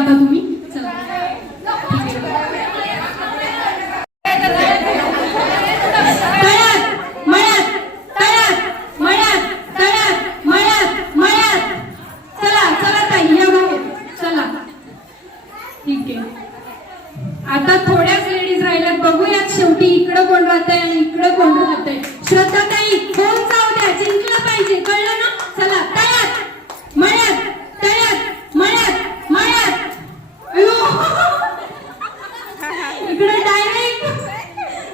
आता तुम्ही? थोड्याच लेडीज राहिल्यात. बघूयात शेवटी इकडं कोण राहत आहे इकडं कोण राहत आहे श्रद्धा ताई कोण जाऊ द्या जिंकलं. इकडे डायरेक्ट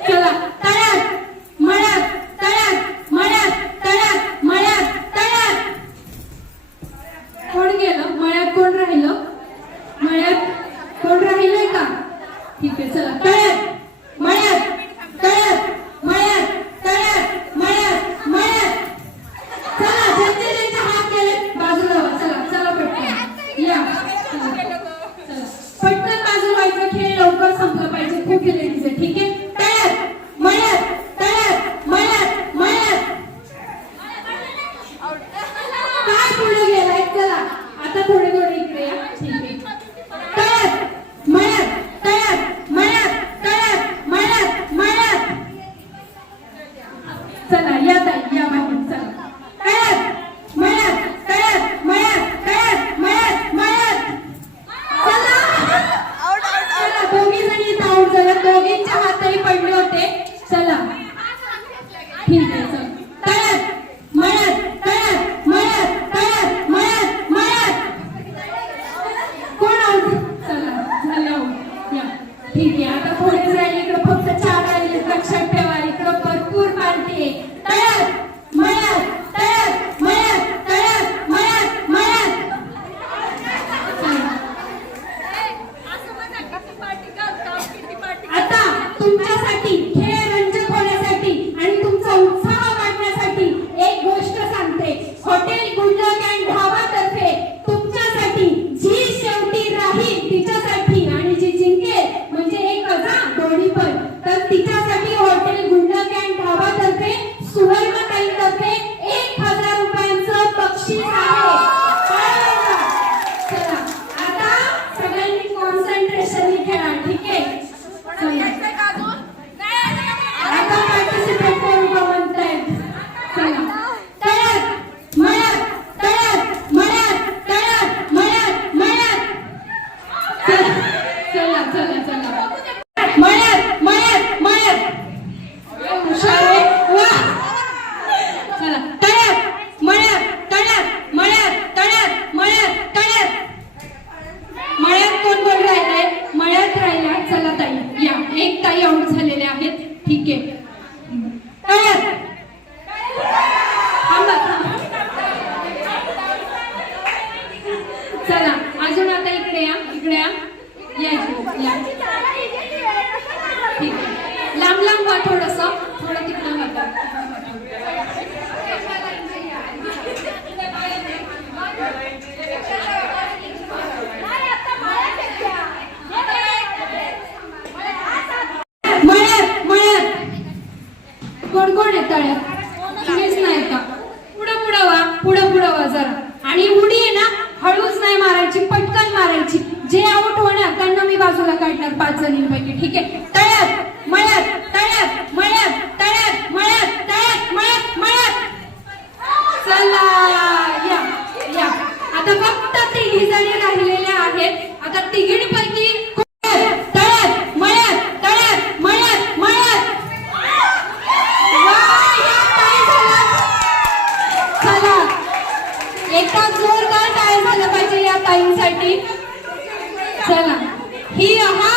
चला तळ्यात मळ्यात तळ्यात मळ्यात तळ्यात मळ्यात तळ्यात. कोण गेलं? मळ्यात कोण राहिलं? Yeah. काही आउट झालेले आहेत? ठीक आहे. चला अजून आता इकडे या इकडे या. या ठीक आहे. लांब लांब वा थोडस. कोण कोण आहे तळ्यात तुम्हीच नाही का? पुढं पुढं पुढं पुढं वा जरा. आणि उडी आहे ना हळूच नाही मारायची पटकन मारायची. जे आउट होणार त्यांना मी बाजूला काढणार पाच जणींपैकी. ठीक आहे? तळ्यात मळ्यात तळ्यात मळ्यात तळ्यात मळ्यात तळ्यात मळ्यात मळ्यात. चला या या. आता फक्त तिघी जणी राहिलेल्या आहेत. आता तिघी एकदा जोरदार टायर झाला पाहिजे या ताईंसाठी. चला. ही हा